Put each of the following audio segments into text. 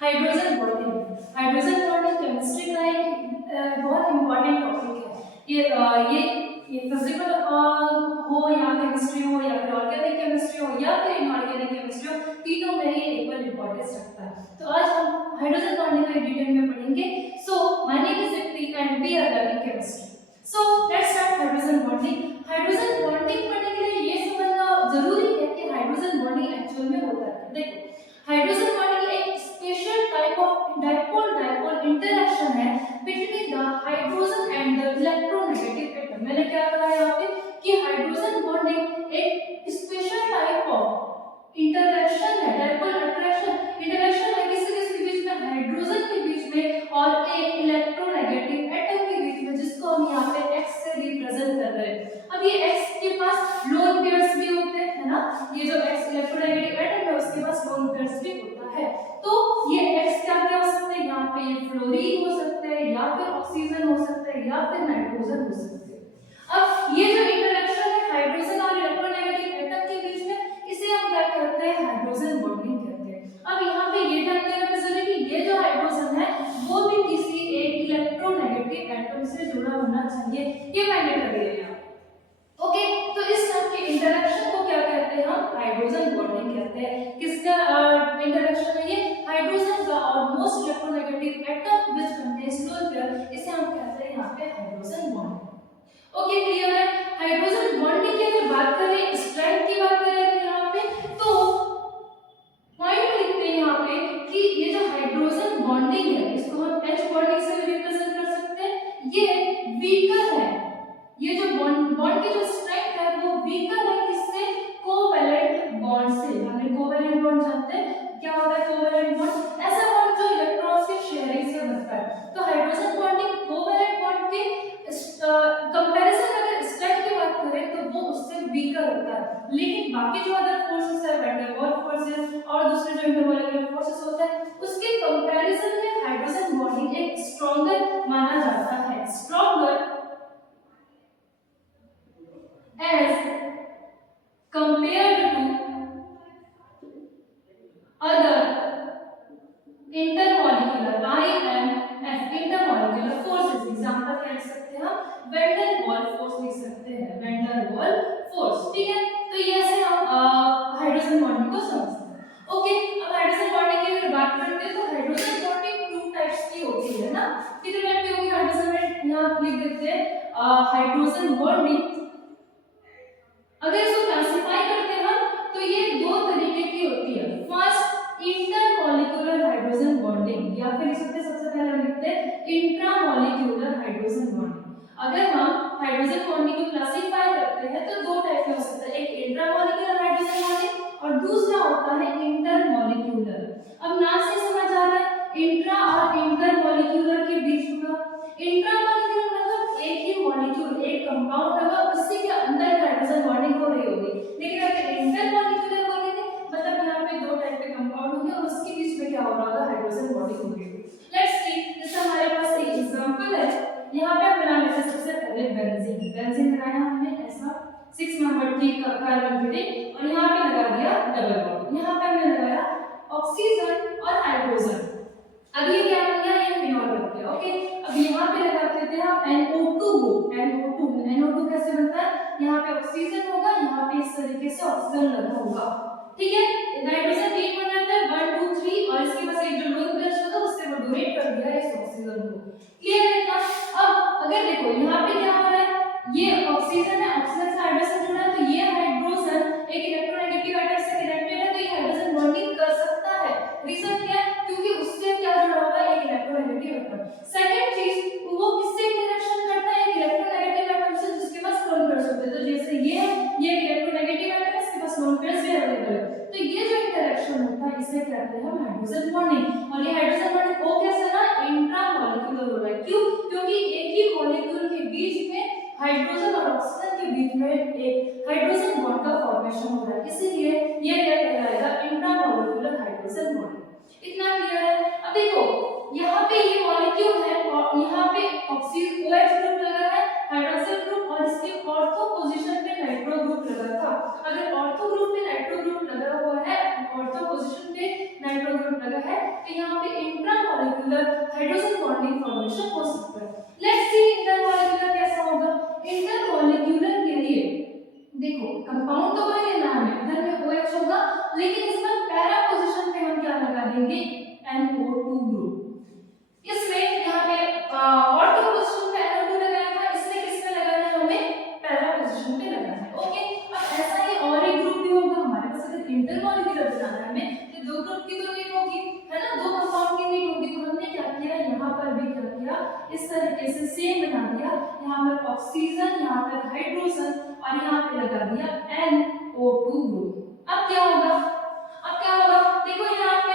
Hydrogen bonding chemistry का एक बहुत इंपॉर्टेंट टॉपिक है। ये फिजिकल हो या केमिस्ट्री हो या फिर ऑर्गेनिक केमिस्ट्री हो या फिर इनऑर्गेनिक केमिस्ट्री हो, तीनों में ही इक्वल इंपॉर्टेंस रखता है। तो आज हम हाइड्रोजन बॉन्डिंग का डिटेल में पढ़ेंगे। So my name is Deepti and we are learning chemistry. So let's start hydrogen bonding. Hydrogen bonding पढ़ने के लिए ये समझना जरूरी है कि हाइड्रोजन बॉन्डिंग एक्चुअल में होता है। देखो, हाइड्रोजन बॉन्डिंग एक special type of dipole interaction है between the hydrogen and the electronegative atom. मैंने क्या कहा यहाँ पे कि हाइड्रोजन बॉन्डिंग एक स्पेशल टाइप ऑफ इंटरेक्शन है, डाइपोल इंटरेक्शन है किसके बीच में, हाइड्रोजन के बीच में और एक इलेक्ट्रोनेगेटिव एटम के बीच में, जिसको हम यहाँ पे X से रिप्रेजेंट कर रहे हैं। अब ये X के पास लोन पेयर्स भी होते हैं, है ना, ये जो X इलेक्ट्रोनेगेटिव एटम है उसके पास लोन पेयर्स भी होता है। तो ये X क्या क्या हो सकते हैं, यहाँ पे ये फ्लोरीन हो सकता है या फिर ऑक्सीजन हो सकता है या फिर नाइट्रोजन हो सकते हैं। अब ये जो इंटरेक्शन है हाइड्रोजन और इलेक्ट्रोनेगेटिव एटम के बीच में, इसे हम क्या कहते हैं, हाइड्रोजन बॉन्डिंग कहते हैं। अब यहाँ पे ये ध्यान देना जरूरी है कि ये जो हाइड्रोजन है वो भी किसी एक इलेक्ट्रोनेगेटिव एटम से जुड़ा होना चाहिए, ये मैंडेटरी है यहाँ। ओके, तो इस तरह के इंटरेक्शन को क्या कहते हैं, हम हाइड्रोजन बॉन्डिंग कहते हैं। किसका इंटरेक्शन है ये, हाइड्रोजन का और most electronegative atom which contains lone pair, इसे हम कहते हैं यहाँ पे हाइड्रोजन बॉन्डिंग। ओके, क्लियर है। हाइड्रोजन बॉन्डिंग की अगर बात करें, स्ट्रेंथ की बात करें यहाँ पे, तो पॉइंट लिखते हैं यहाँ पे कि ये जो हाइड्रोजन बॉन्डिंग है इसको हम H बॉन्डिंग से भी रिप्रेजेंट कर सकते हैं। ये वीकर है, ये जो बॉन्ड की जो स्ट्रेंथ है वो वीकर है किससे, कोवैलेंट बॉन्ड से। हमने कोवैलेंट बॉन्ड जानते हैं, क्या होता है कोवैलेंट बॉन्ड, ऐसा बॉन्ड जो इलेक्ट्रॉन्स के शेयरिंग से बनता है। तो हाइड्रोजन बॉन्डिंग कोवैलेंट बॉन्ड के कंपैरिजन अगर स्ट्रेंथ की बात करें तो वो उससे वीकर होता है, लेकिन बाकी जो अदर फोर्सेस है, वैन डेर वाल्स फोर्सेस और दूसरे जो इंटरमोलिकुलर फोर्सेस होते हैं, उसके कंपैरिजन में हाइड्रोजन बॉन्डिंग एक स्ट्रॉन्गर माना जाता है। Stronger as compared to other intermolecular IMF intermolecular forces। Example क्या लिख सकते हैं हम, वैन डेर वाल्स फोर्स लिख सकते हैं, वैन डेर वाल्स फोर्स। ठीक है, तो ये ऐसे हम हाइड्रोजन बॉन्डिंग को समझते हैं। ओके, अब हाइड्रोजन बॉन्डिंग की अगर बात करते हैं तो हाइड्रोजन बॉन्डिंग टू टाइप्स की होती है ना, कितने टाइप की होगी हाइड्रोजन बॉन्डिंग, यहां लिख देते हैं हाइड्रोजन बॉन्डिंग। अगर इसको क्लासिफाई करते हैं हम तो ये दो तरीके की होती है। फर्स्ट इंटरमॉलिक्यूलर हाइड्रोजन बॉन्डिंग, या फिर इसमें सबसे पहले हम लिखते हैं इंट्रामॉलिक्यूलर हाइड्रोजन बॉन्डिंग। अगर हम हाइड्रोजन बॉन्डिंग को क्लासिफाई करते हैं तो दो टाइप के हो सकते हैं, एक इंट्रामॉलिक्यूलर हाइड्रोजन बॉन्डिंग और दूसरा होता है इंटरमॉलिक्यूलर। अब नाम से समझ आ रहा है इंट्रा और इंटरमॉलिक्यूलर के बीच का। इंट्रामॉलिक्यूलर मतलब एक ही मॉलिक्यूल, एक कंपाउंड होगा, उसी के अंदर हाइड्रोजन बॉन्डिंग हो रही होगी। लेकिन अगर इंटरमॉलिक्यूलर बोलेंगे मतलब यहाँ पे दो टाइप के कंपाउंड होंगे और उसके बीच में क्या हो रहा होगा, हाइड्रोजन बॉन्डिंग होगी। लेट्स सी, जैसे हमारे पास एक एग्जांपल है, यहाँ पे हम बना लेते हैं सबसे पहले बेंजीन। बेंजीन बनाया हमने ऐसा 6 मेंबर थी कार्बन थी और यहाँ पे लगा दिया डबल बॉन्ड, यहाँ पे हमने लगाया ऑक्सीजन और हाइड्रोजन। अब ये क्या बन गया, ये फिनॉल बन गया। ओके, अब यहाँ पे लगा देते हैं हम NO2 ग्रुप। NO2 कैसे बनता है, यहाँ पे ऑक्सीजन होगा, यहाँ पे इस तरीके से ऑक्सीजन लगा होगा। ठीक है, नाइट्रोजन 3 बन जाता है 1 2 3 और इसके पास एक जो लोन पेयर होता है उससे वो डोनेट कर दिया इस ऑक्सीजन को। क्लियर है इतना। अब अगर देखो यहाँ पे क्या हो रहा है, ये ऑक्सीजन है, ऑक्सीजन से हाइड्रोजन जुड़ा है, तो ये हाइड्रोजन एक इलेक्ट्रोनेगेटिव एटम से कनेक्टेड है, तो ये हाइड्रोजन बॉन्डिंग कर सकता है। रीजन क्या है, क्योंकि उससे क्या जुड़ा हुआ है, एक इलेक्ट्रोनेगेटिव एटम। सेकंड चीज, वो किससे इंटरेक्शन करता है, एक इलेक्ट्रोनेगेटिव एटम से जिसके पास लोन पेयर्स होते हैं। तो जैसे ये इलेक्ट्रोनेगेटिव एटम है, इसके पास लोन पेयर्स भी अवेलेबल है, तो ये जो इंटरेक्शन होता है इसे कहते हैं हम हाइड्रोजन बॉन्डिंग। और ये हाइड्रोजन बॉन्डिंग हो कैसे ना, इंट्रामॉलिक्यूलर हो रहा है। क्यों, क्योंकि एक ही मॉलिक्यूल के बीच में हाइड्रोजन और ऑक्सीजन के बीच में एक हाइड्रोजन बॉन्ड का फॉर्मेशन हो रहा है, इसीलिए ये क्या कहलाएगा, इंट्रामॉलिक्यूलर हाइड्रोजन बॉन्ड। इतना क्लियर है। अब देखो यहाँ पे ये मॉलिक्यूल है और यहाँ पे ऑक्सीजन OH ग्रुप लगा है, हाइड्रोजन ग्रुप, और इसके ऑर्थो पोजीशन पे नाइट्रो ग्रुप लगा था। अगर ऑर्थो ग्रुप पे नाइट्रो ग्रुप लगा हुआ है, ऑर्थो पोजीशन पे नाइट्रो ग्रुप लगा है, तो यहाँ पे इंट्रामॉलिक्यूलर हाइड्रोजन बॉन्डिंग फॉर्मेशन हो सकता है। लेट्स सी इंटरमॉलिक्यूलर कैसा होगा। इंटरमॉलिक्यूलर के लिए देखो कंपाउंड तो वही लेना है हमें, इधर में OH होगा, लेकिन इसमें पैरा पोजीशन पे हम क्या लगा देंगे, NO2 ग्रुप। इसमें यहाँ पे ऑर्थो पोजीशन पे NO2 लगाया था, इसमें किसमें लगाना है हमें, पैरा पोजीशन पे लगाना है। ओके, अब ऐसा ही और एक ग्रुप भी होगा हमारे पास, अगर इंटरमॉलिक्यूलर बनाना है हमें तो दो ग्रुप की तो नीड होगी, है ना, दो कंपाउंड की नीड होगी। तो हमने क्या किया, यहाँ पर भी क्या किया, इस तरीके से सेम बना दिया, यहाँ पर ऑक्सीजन, यहाँ पर हाइड्रोजन और यहाँ पे लगा दिया NO2 ग्रुप। अब क्या होगा, देखो यहाँ पे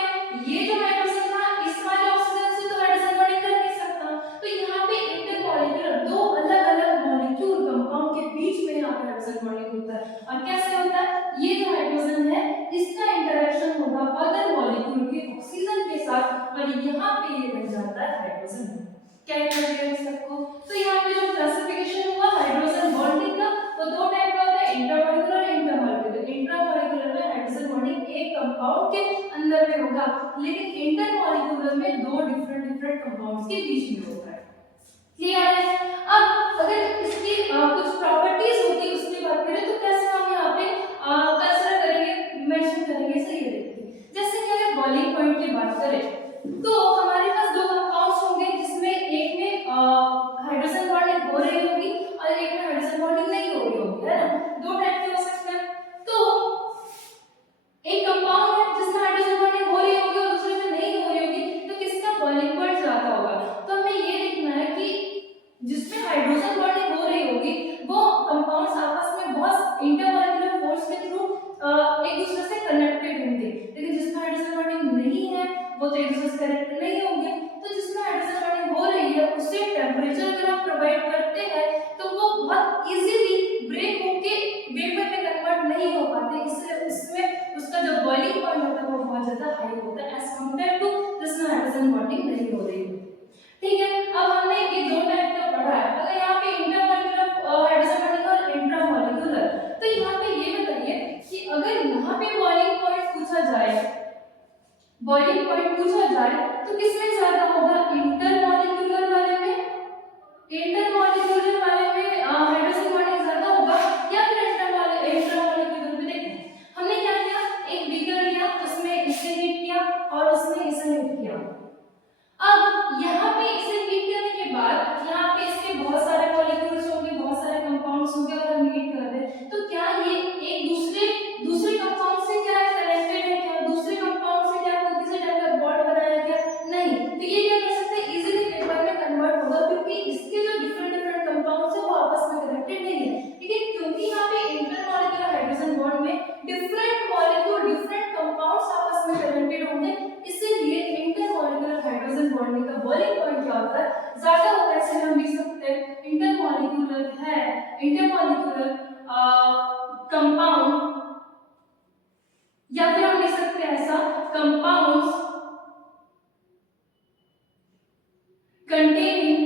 ये जो हाइड्रोजन था, इस वाले ऑक्सीजन से तो हाइड्रोजन बॉन्डिंग कर नहीं सकता, तो यहाँ पे इंटरमॉलिक्यूलर दो अलग-अलग मॉलिक्यूल कंपाउंड के बीच में यहाँ पे हाइड्रोजन बॉन्डिंग होता है। और कैसे होता है, ये जो हाइड्रोजन है इसका इंटरेक्शन होगा अदर मॉलिक्यूल के ऑक्सीजन के साथ और यहाँ पे ये बन जाता है हाइड्रोजन। क्या करेंगे सबको, तो यहाँ पे जो क्लासिफिकेशन हुआ हाइड्रोजन बॉन्डिंग का, वो दो टाइप का होता है, इंट्रामॉलिक्यूलर और इंटरमॉलिक्यूलर। इंट्रामॉलिक्यूलर में हाइड्रोजन बॉन्डिंग एक कंपाउंड के अंदर में होगा, लेकिन इंटरमॉलिक्यूलर में दो डिफरेंट कंपाउंड्स के बीच में होता है। क्लियर है। अब अगर इसकी कुछ प्रॉपर्टीज होती है उसकी बात करें तो कैसे हम यहाँ पे कंसीडर करेंगे, मेंशन करेंगे, सही है। देखिए जैसे कि अगर बॉइलिंग पॉइंट की बात करें तो हमारे पास दो कंपाउंड्स होंगे, जिसमें एक में हाइड्रोजन बॉन्डिंग हो रही होगी और एक में हाइड्रोजन बॉन्डिंग नहीं हो रही होगी, है ना, दो टाइप के हो सकते हैं। तो एक कंपाउंड है जिसमें हाइड्रोजन बॉन्डिंग हो रही होगी और दूसरे में नहीं हो रही होगी, तो किसका बॉइलिंग पॉइंट ज्यादा होगा। तो हमें ये देखना है कि जिसमें हाइड्रोजन बॉन्डिंग हो रही होगी वो कंपाउंड्स आपस में बहुत इंटरमॉलिक्यूलर फोर्स के थ्रू एक दूसरे से कनेक्टेड होंगे, लेकिन जिसमें हाइड्रोजन बॉन्डिंग नहीं है वो तो एक दूसरे से कनेक्टेड नहीं होंगे। तो जिसमें हाइड्रोजन बॉन्डिंग हो रही है उससे टेंपरेचर अगर आप प्रोवाइड करते हैं तो वो बहुत इजीली ब्रेक होके वेपर में कन्वर्ट नहीं हो पाते, इसलिए उसमें उसका जो बॉइलिंग पॉइंट होता है वो बहुत ज्यादा हाई होता है एज कंपेयर टू जिसमें हाइड्रोजन बॉन्डिंग नहीं हो रही है। ठीक है, अब हमने ये दो टाइप का पढ़ा है। अगर यहाँ पे इंटरमॉलिक्यूलर हाइड्रोजन बॉन्डिंग और इंट्रामॉलिक्यूलर, तो यहाँ पे ये बताइए कि अगर यहाँ पे बॉइलिंग पॉइंट पूछा जाए तो किसमें ज्यादा होगा, इंटरमॉलिक्यूलर वाले में हाइड्रोजन बॉन्डिंग ज्यादा होगा या फिर इंट्रामॉलिक्यूलर में। देखो हमने क्या किया, एक बीकर लिया, उसमें इसे हीट किया और उसमें इसे हीट किया। अब यहाँ पे इसे हीट करने के बाद यहाँ पे इसके बहुत सारे मॉलिक्यूल्स होंगे, बहुत सारे कंपाउंड्स होंगे और हम हीट कर रहे हैं, तो क्या ये एक दूसरे कंपाउंड से क्या कनेक्टेड है, क्या दूसरे कंपाउंड से क्या किसी टाइप का बॉन्ड बनाया क्या, नहीं। तो ये क्या कर सकते हैं, इजीली पेपर में कन्वर्ट होगा क्योंकि इसके जो डिफरेंट कंपाउंड्स है वो आपस में कनेक्टेड नहीं है। लेकिन क्योंकि यहाँ पे इंटरमॉलिक्यूलर हाइड्रोजन बॉन्ड में डिफरेंट मॉलिक्यूल डिफरेंट कंपाउंड्स आपस में कनेक्टेड होंगे, इसलिए इंटरमॉलिक्यूलर हाइड्रोजन बॉन्डिंग का बॉइलिंग पॉइंट क्या होता है, ज्यादा होता है। ऐसे हम लिख सकते हैं इंटरमॉलिक्यूलर कंपाउंड, या फिर हम लिख सकते हैं ऐसा compounds containing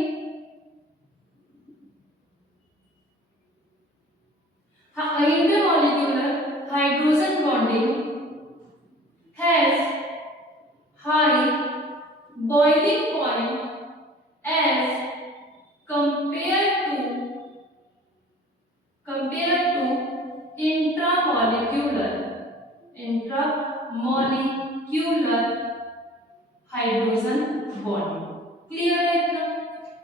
intermolecular hydrogen bonding has high boiling point as compared to intramolecular hydrogen bonding. Clear है इतना,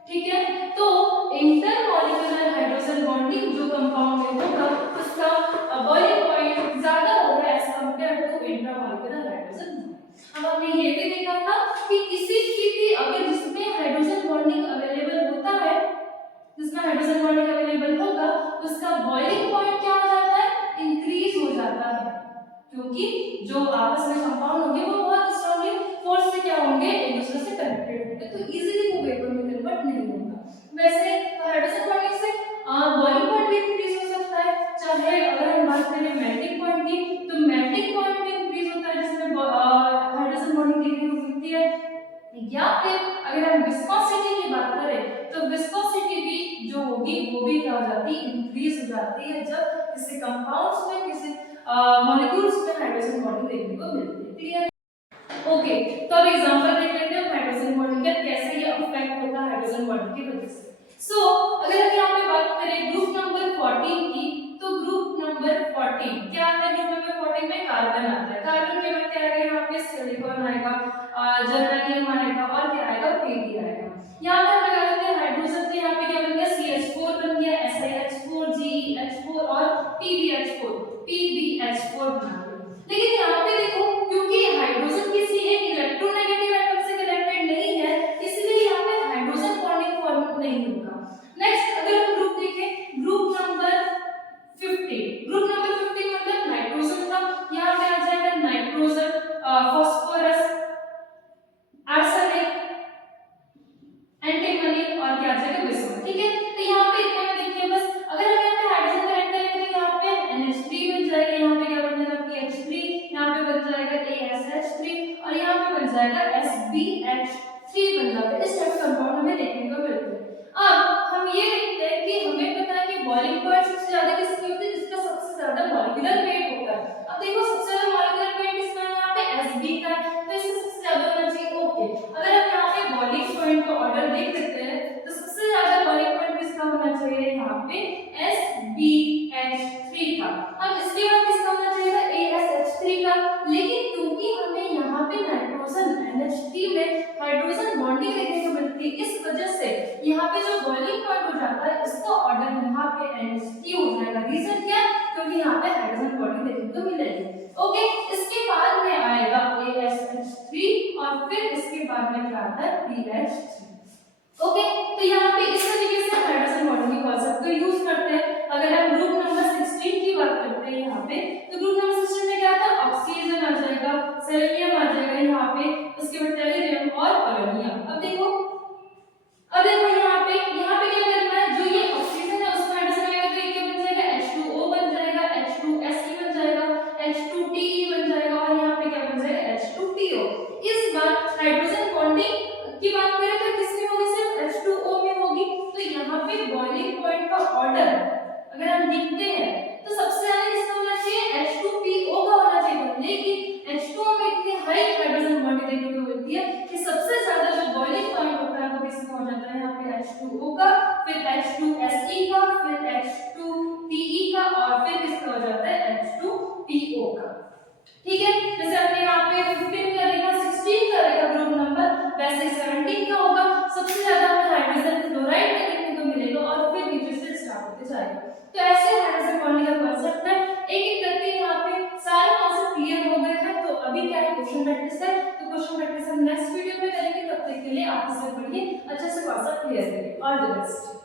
ठीक है। तो इंटरमॉलिक्यूलर हाइड्रोजन बॉन्डिंग जो कंपाउंड में होगा उसका बॉइलिंग पॉइंट ज्यादा होगा as compare to intramolecular hydrogen bonding. अब हमने ये भी देखा था कि किसी भी अगर जिसमें हाइड्रोजन बॉन्डिंग अवेलेबल होता है, जिसमें हाइड्रोजन बॉन्डिंग अवेलेबल होगा उसका बॉइलिंग पॉइंट क्या हो जाता है, इंक्रीज हो जाता है, क्योंकि जो आपस में कंपाउंड होंगे वो बहुत स्ट्रांगली फोर्स से क्या होंगे, एक दूसरे से कनेक्टेड होंगे, तो इजीली वो वेपर में कन्वर्ट नहीं होगा। वैसे हाइड्रोजन बॉन्डिंग से बॉइलिंग पॉइंट भी इंक्रीज हो सकता है, चाहे अगर हम बात करें मेल्टिंग पॉइंट की तो मेल्टिंग पॉइंट भी इंक्रीज होता है जिसमें हाइड्रोजन बॉन्डिंग डिग्री हो सकती है, या फिर अगर हम विस्कोसिटी की बात करें तो विस्कोसिटी भी जो होगी वो भी क्या हो जाती है, इंक्रीज हो जाती है जब किसी कंपाउंड्स में किसी मॉलिक्यूल्स में हाइड्रोजन बॉन्डिंग देखने को मिलती है। क्लियर? ओके, तो तो अब एग्जांपल देख लेते हैं हाइड्रोजन बॉन्डिंग का कैसे ये अफेक्ट होता है हाइड्रोजन बॉन्डिंग की वजह से। सो अगर हम यहाँ पे बात करें ग्रुप नंबर 14 की, तो ग्रुप नंबर 14 क्या आता है? ग्रुप नंबर 14 में कार्बन आता है। कार्बन के बाद क्या आएगा यहाँ पे? सिलिकॉन आएगा, जर्मेनियम आएगा और क्या आएगा? पीबी आएगा। यहाँ पे हम लगा देते हैं हाइड्रोजन, तो यहाँ पे क्या बन गया? CH4 बन गया, SiH4, GeH4 और PbH4 बना दिया। लेकिन यहाँ पे देखो, क्योंकि हाइड्रोजन किसी एक इलेक्ट्रोनेगेटिव एटम से कनेक्टेड नहीं है, इसलिए यहाँ पे हाइड्रोजन बॉन्डिंग फॉर्म नहीं होगा। नेक्स्ट अगर हम ग्रुप देखें, ग्रुप नंबर 15, ग्रुप नंबर 15 मतलब नाइट्रोजन का, यहाँ पे आ जाएगा नाइट्रोजन, फास्फोरस, आर्सेनिक, एंटीमनी और क्या आ जाएगा? विस्मय। ठीक है, तो यहाँ पे इतना में देखिए बस। अगर हम यहाँ पे हाइड्रोजन कनेक्ट करेंगे तो यहाँ पे NH3 बन जाएगा, यहाँ पे क्या बन जाएगा? PH3, यहाँ पे बन जाएगा ASH3 और यहाँ पे बन जाएगा SbH3 बन जाता है। इस टाइप का कंपाउंड हमें देखने को मिलता है। अब हम ये देखते हैं कि हमें पता है कि बॉइलिंग पॉइंट सबसे ज्यादा किसकी होती है? जिसका सबसे ज्यादा मॉलिक्यूलर वेट होता है। अब देखो सबसे ज्यादा मॉलिक्यूलर वेट किसका है? यहाँ पे Sb का है, तो इसका सबसे ज्यादा होना चाहिए। ओके, अगर हम यहाँ पे बॉइलिंग पॉइंट का ऑर्डर देख लेते हैं तो सबसे ज्यादा बॉइलिंग पॉइंट किसका होना चाहिए? यहाँ पे SbH3 का। अब इसके बाद किसका होना चाहिए? ASH3 का। लेकिन क्योंकि हमें यहाँ पे नाइट्रोजन NH3 में हाइड्रोजन बॉन्डिंग देखने को मिलती है, इस वजह से यहाँ पे जो बॉइलिंग पॉइंट हो जाता है इसका ऑर्डर यहाँ पे NH3 हो जाएगा। रीजन क्या? क्योंकि यहाँ पे हाइड्रोजन बॉन्डिंग देखने को मिलेगी। ओके, इसके बाद में आएगा ASH3 और फिर इसके बाद में क्या आता है? BH3। ओके, तो यहाँ पे इस तरीके से हाइड्रोजन बॉन्डिंग कॉन्सेप्ट को यूज करते हैं। अगर हम ग्रुप नंबर 16 की बात करते हैं यहाँ पे, तो ग्रुप नंबर 16 में क्या आता है? ऑक्सीजन आ जाएगा, सेलेनियम आ जाएगा यहाँ पे, उसके बाद टेलिरियम और पोलोनियम। अब देखो यहाँ पे क्या करना है? जो ये ऑक्सीजन है उसमें हाइड्रोजन आएगा तो ये क्या बन जाएगा? H2O बन जाएगा, H2Se बन जाएगा, H2Te बन जाएगा और यहाँ पे क्या बन जाएगा? H2PO। इस बार हाइड्रोजन बॉन्डिंग की बात करें तो किसमें होगी? सिर्फ H2O में होगी। तो यहाँ पे बॉइलिंग पॉइंट का ऑर्डर अगर हम देखते हैं तो सबसे ज्यादा किसका होना चाहिए? H2PO का होना चाहिए। लेकिन H2O में इतनी हाई हाइड्रोजन बॉन्डिंग देखने को मिलती है कि सबसे ज्यादा जो बॉइलिंग पॉइंट होता है वो किसका हो जाता है? यहाँ पे H2O का, फिर H2Se का, फिर H2Te का और फिर किसका हो जाता है? H2PO का। ठीक है, जैसे हमने यहाँ पे 15 का देखा, 16 का देखा ग्रुप नंबर, वैसे 17 का होगा। सबसे ज्यादा हमें हाइड्रोजन फ्लोराइड देखने को मिलेगा और फिर नीचे से स्टार्ट होते जाएगा। तो ऐसे हाइड्रोजन बॉन्डिंग का कांसेप्ट है। एक-एक करके यहाँ पे सारे कांसेप्ट क्लियर हो गए हैं। तो अभी क्या है? क्वेश्चन प्रैक्टिस है। तो क्वेश्चन प्रैक्टिस हम नेक्स्ट वीडियो में करेंगे। तब तक के लिए आप इसे पढ़िए, अच्छे से कांसेप्ट क्लियर करिए। All the best.